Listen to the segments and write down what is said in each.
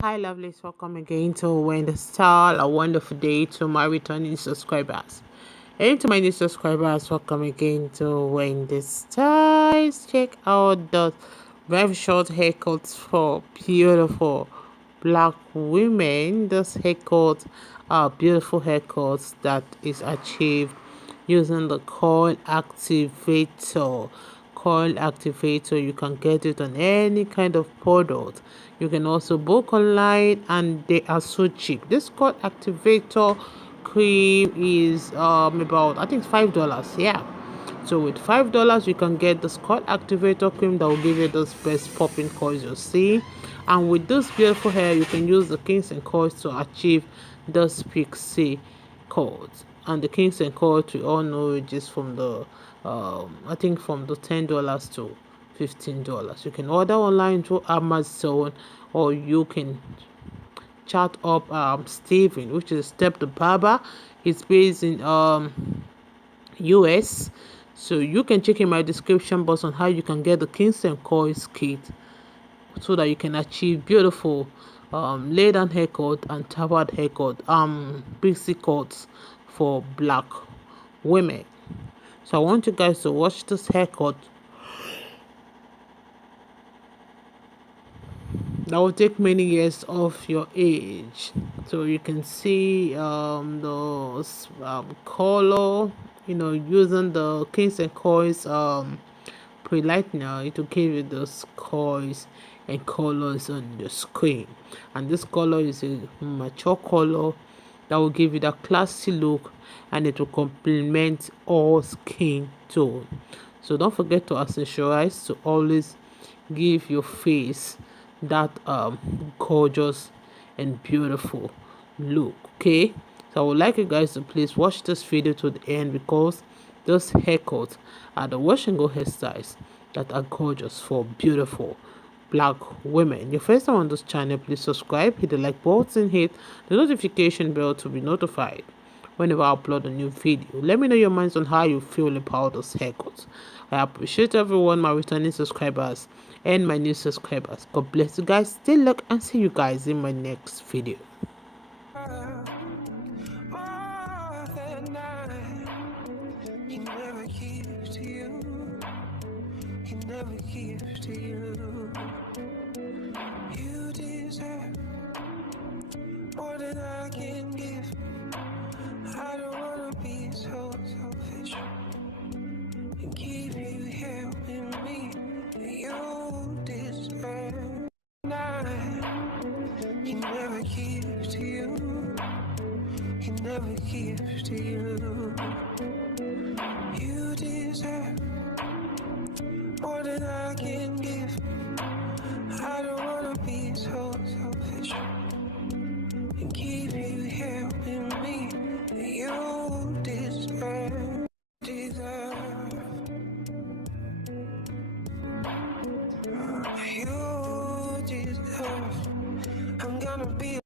Hi, lovelies. Welcome again to Wendy Style. A wonderful day to my returning subscribers. And to my new subscribers, welcome again to Wendy Styles. Check out the very short haircuts for beautiful black women. This haircut are beautiful haircuts that is achieved using the coil activator. You can get it on any kind of product. You can also book online, and they are so cheap. This coil activator cream is about, I think, $5. Yeah, so with $5 you can get the Scott Activator cream that will give you those best popping coils you see. And with this beautiful hair, you can use the Kings and Coils to achieve those pixie coils. And the Kings and Coils, we all know, it is from the I think from the $10 to $15. You can order online through Amazon, or you can chat up Steven, which is Step the Barber. He's based in US. So you can check in my description box on how you can get the Kingston Coils kit so that you can achieve beautiful lay down haircut and tapered haircut, pixie cuts for black women. So I want you guys to watch this haircut that will take many years of your age. So you can see the color, using the Kings and Coils pre-lightener, it will give you those coils and colors on the screen. And this color is a mature color that will give you that classy look, and it will complement all skin tone. So don't forget to accessorize to always give your face that gorgeous and beautiful look. Okay, so I would like you guys to please watch this video to the end, because those haircuts are the wash and go hairstyles that are gorgeous for beautiful black women. Your first time on this channel, please subscribe, hit the like button, hit the notification bell to be notified whenever I upload a new video. Let me know your minds on how you feel about those haircuts. I appreciate everyone, my returning subscribers and my new subscribers. God bless you guys. Stay luck and see you guys in my next video. You deserve more than I can give. I don't wanna be so selfish and keep you here with me. You deserve. He never gives to you. He never gives to you. You deserve more than I can give. I don't wanna be so selfish and keep you here with me. You deserve, deserve. You deserve. I'm gonna be.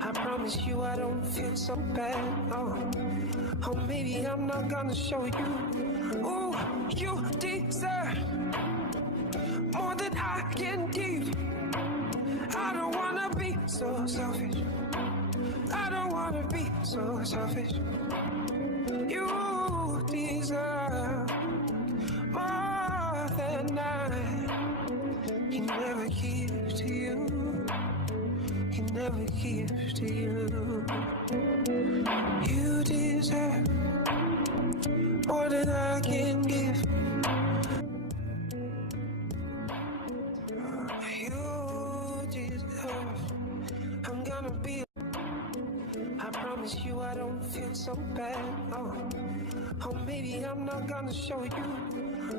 I promise you I don't feel so bad. Oh, maybe I'm not gonna show you. Ooh, you deserve more than I can give. I don't wanna be so selfish. I don't wanna be so selfish. You deserve more than I. He never gives to you. He never gives to you. You deserve more than I can give. You deserve. I'm gonna be. I promise you I don't feel so bad. Oh, maybe I'm not gonna show you.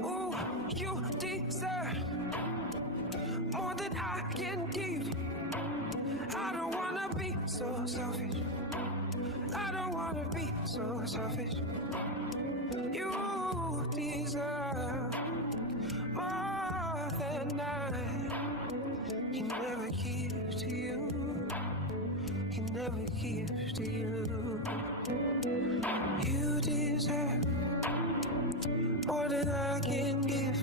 Ooh, you deserve more than I can give. I don't wanna be so selfish. I don't wanna be so selfish. You deserve more than I. He never gives to you. He never gives to you. You deserve more than I can give.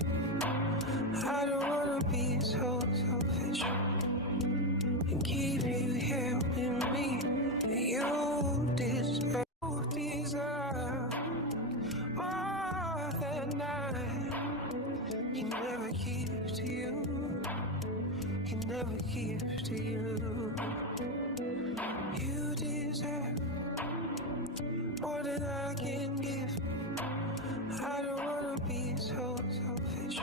I don't wanna be so selfish and keep you here with me. You deserve more than I can never give to you. Can never give to you. You deserve more than I can give. I don't wanna be so selfish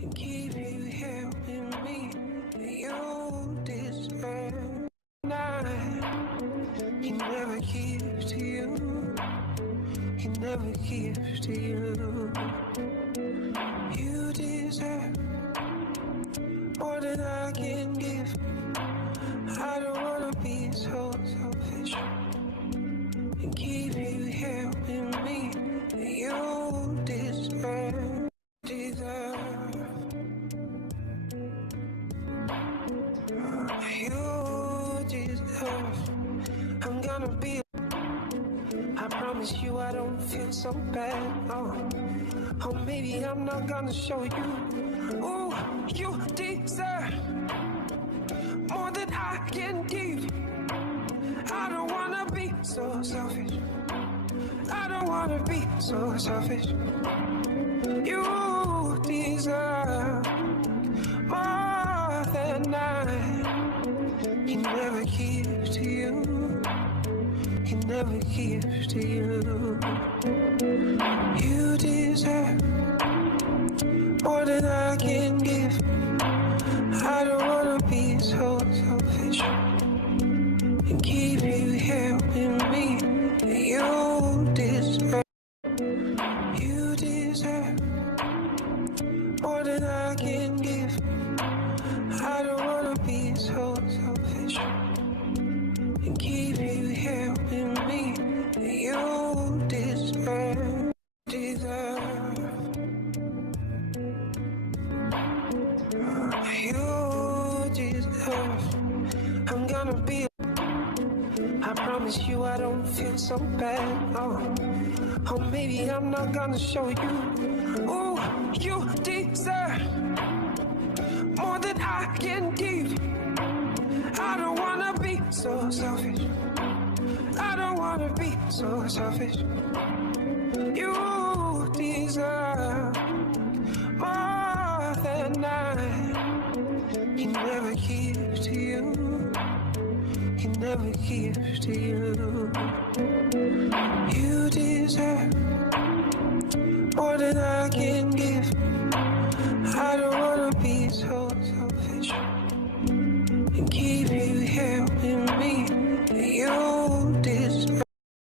and keep you here with me. You deserve. I can never give to you. Can never give to you. You deserve more than I can give. I don't wanna be so selfish and keep you here with me. You deserve. You deserve. I'm gonna be. I promise you I don't feel so bad. Oh, maybe I'm not gonna show you. Ooh, you deserve more than I can give. I don't wanna be so selfish. I don't wanna be so selfish. You deserve more than I can never give to you. Can never give to you. You deserve more than I can give. I don't wanna be so selfish and keep you here with me. You deserve. You deserve more than I can give. I don't wanna be so selfish and keep you here with me. You deserve. You deserve. I'm gonna be. I promise you I don't feel so bad. Oh, maybe I'm not gonna show you. Ooh, you deserve more than I can give. I don't wanna be so selfish. I don't wanna be so selfish. You deserve more than I can never give to you. Can never give to you. You deserve more than I can give. I don't wanna be so selfish and keep